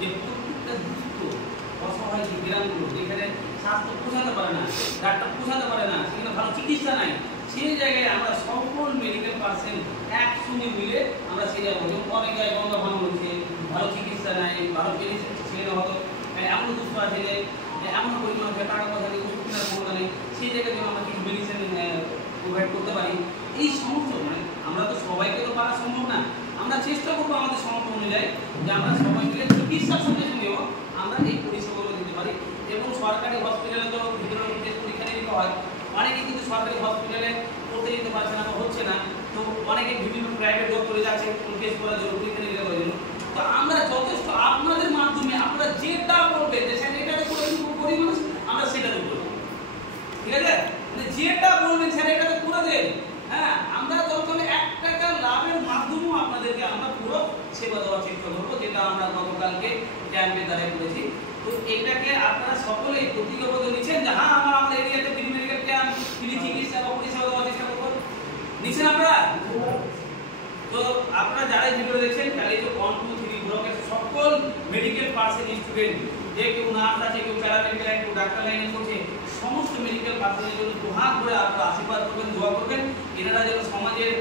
যে প্রত্যেকটা দুস্থ অসহায় যে গ্রামগুলো যেখানে স্বাস্থ্য পৌঁছাতে পারে না, ডাক্তার পৌঁছাতে পারে না, সেখানে ভালো চিকিৎসা নাই, সেই জায়গায় আমরা সকল মেডিকেল পার্সন একসঙ্গে মিলে আমরা সেই জায়গায় অনেক জায়গায় গঙ্গা ভাঙন হচ্ছে, ভালো চিকিৎসা নাই, ভালো সেখানে হয়তো এমন দুস্থ আছে যে এমন পরিমাণ টাকা পয়সা নেই, ওষুধ কেনার ক্ষমতা নেই, সেই জায়গায় যেন আমরা কিছু মেডিসিন প্রোভাইড করতে পারি। এই সমস্ত মানে আমরা তো সবাইকে তো পারা সম্ভব না, আমরা চেষ্টা করবো আমাদের সামর্থ্য অনুযায়ী যে আমরা সবাই মিলে চিকিৎসার সঙ্গে সঙ্গেও আমরা এই পরিষেবাগুলো দিতে পারি। এবং সরকারি হসপিটালে তো ভিতরে পরীক্ষা নিতে হয়, অনেকে কিন্তু সরকারি হসপিটালে করতে যেতে পারছে না বা হচ্ছে না, তো অনেকে বিভিন্ন প্রাইভেট ডক্টরে যাচ্ছে টেস্ট করার জন্য, পরীক্ষা নিতে করার জন্য। তো আমরা যথেষ্ট আপনাদের মাধ্যমে আপনারা যেটা বলবেন যে স্যার এটা করে গরিব মানুষ আমরা সেটা করবো, ঠিক আছে? মানে যেটা বলবেন স্যার এটা করে দেন, হ্যাঁ আমরা যখন 1 টাকা লাভের মাধ্যমেও আপনাদেরকে আমরা পুরো সেবা দেওয়ার চেষ্টা করবো, যেটা আমরা গতকালকে ক্যাম্পের দ্বারা করেছি। তো এটাকে আপনারা সকলেই প্রতিজ্ঞাবদ্ধ নিচ্ছেন যে হ্যাঁ আমরা আমাদের এরিয়াতে ফ্রি মেডিকেল ক্যাম্প, ফ্রি চিকিৎসা বা পরিষেবা দেওয়ার চেষ্টা করবো, নিচ্ছেন আপনারা? তো আপনারা যারা ভিডিও দেখছেন তাহলে যে 1, 2, 3 ব্লকের সকল মেডিকেল পার্সন স্টুডেন্ট, যে কেউ নার্স আছে, কেউ প্যারামেডিক্যাল লাইন, কেউ ডাক্তার লাইনে করছে, সমস্ত মেডিকেল পার্সনের জন্য দুহাত ধরে আপনারা আশীর্বাদ করবেন, দোয়া করবেন, এনারা যেন সমাজের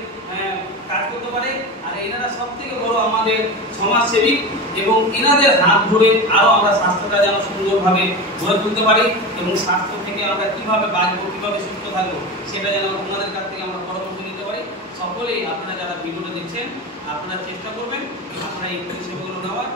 কাজ করতে পারে। আর এনারা সব থেকে বড় আমাদের সমাজসেবী, এবং এনাদের হাত ধরে আরো আমরা স্বাস্থ্যটা যেন সুন্দরভাবে গড়ে তুলতে পারি, এবং স্বাস্থ্য থেকে আমরা কিভাবে বাঁচবো, কিভাবে সুস্থ থাকবো, সেটা যেন ওনাদের কাছ থেকে আমরা পরামর্শ নিতে পারি। সকলেই আপনারা যারা ভিডিওটা দেখছেন আপনারা চেষ্টা করবেন আপনারা এই পরিষেবাগুলো নেওয়ার,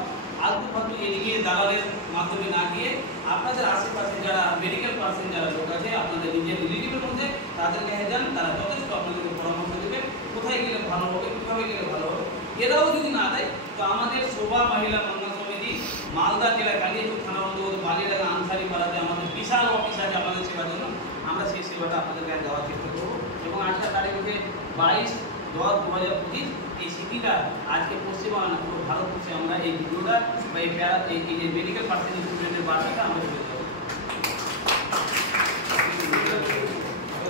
আলতু ফালতু এদিকে দালালের মাধ্যমে না গিয়ে আপনাদের আশেপাশে যারা মেডিকেল পার্সন যারা লোক আছে আপনাদের নিজের রিলেটিভের মধ্যে তাদের কাছে যান, তারা যথেষ্ট আপনাদেরকে পরামর্শ দেবে কোথায় গেলে ভালো হবে, কীভাবে গেলে ভালো হবে। এরাও যদি না দেয় তো আমাদের শোভা মহিলা কল্যাণ সমিতি মালদা জেলা কালিয়াচক থানা অন্তর্গত বালিডাঙ্গা আনসারি পাড়াতে আমাদের বিশাল অফিস আছে আপনাদের সেবার জন্য, আমরা সেই সেবাটা আপনাদের কাছে দেওয়ার চেষ্টা করবো। এবং 8 তারিখ হচ্ছে 22/10/2025 এই সিটিটা আজকে পশ্চিমবঙ্গ পুরো ভারতবর্ষে আমরা এই ভিডিওটা বা এই যে মেডিকেল পার্সন স্টুডেন্টের বার্তাটা আমরা